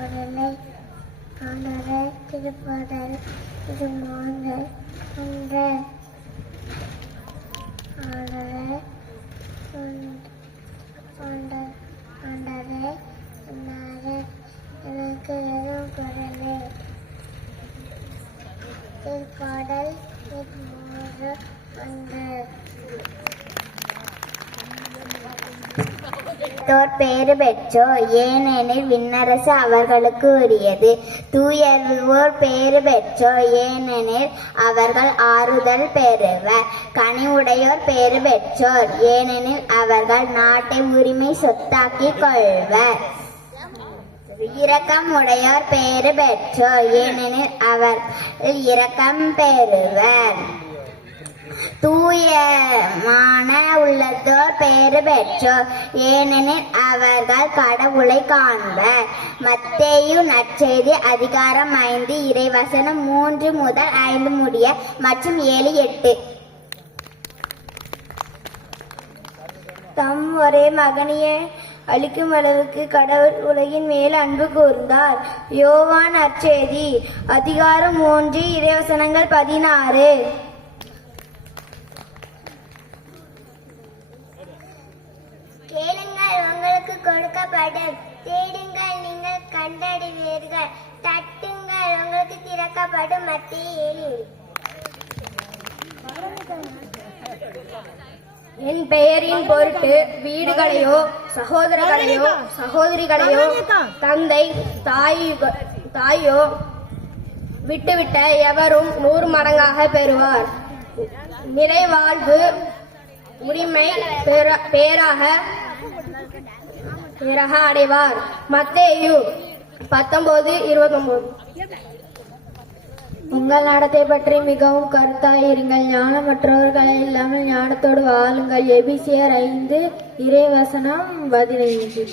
பொருளை ஆண்டவரே திருப்பதல் இது மாந்தல் என்ற ஆண்டவரே ஆண்டவரே எனக்கு எதுவும் பொருளே திருப்பாடல் இது அன்று பேறு பெற்றோர், ஏனெனில் விண்ணரசு அவர்களுக்கு உரியது. தூயர்வோர் பேறு பெற்றோர், ஏனெனில் அவர்கள் ஆறுதல் பெறுவர். கனிவுடையோர் பேறு பெற்றோர், ஏனெனில் அவர்கள் நாட்டை உரிமை சொத்தாக்கிக் கொள்வர். இரக்கம் உடையோர் பேறு பெற்றோர், ஏனெனில் அவர்கள் இரக்கம் பெறுவர். தூயமான உள்ளத்தோர் பேறு பெற்றோர், ஏனெனில் அவர்கள் கடவுளை காண்பர். மத்தேயு நற்செய்தி அதிகாரம் 5 இறைவசனம் 3 முதல் 5 முடிய மற்றும் 7, 8. தம் ஒரே மகனையே அளிக்கும் அளவுக்கு கடவுள் உலகின் மேல் அன்பு கூர்ந்தார். யோவான் நற்செய்தி அதிகாரம் 3 இறைவசனங்கள் 16. கேளுங்கள், உங்களுக்கு கொடுக்கப்படும். தேடுங்கள், நீங்கள் கண்டடைவீர்கள். தட்டுங்கள், உங்களுக்கு திறக்கப்படும். மத்தேயு 7. என் பெயரின் பொருட்டு வீடுகளையோ சகோதரிகளையோ தந்தை தாயோ விட்டுவிட்ட எவரும் 100 மடங்காக பெறுவார். நிறைவாழ்வு உரிமை பேராக அடைவார். மத்தேயு 19:29. உங்கள் நடத்தை பற்றி மிகவும் கருத்தாயிருங்கள். ஞானமற்றவர்களை இல்லாமல் ஞானத்தோடு வாழுங்கள். எபிசியர் 5 இறைவசனம் 15.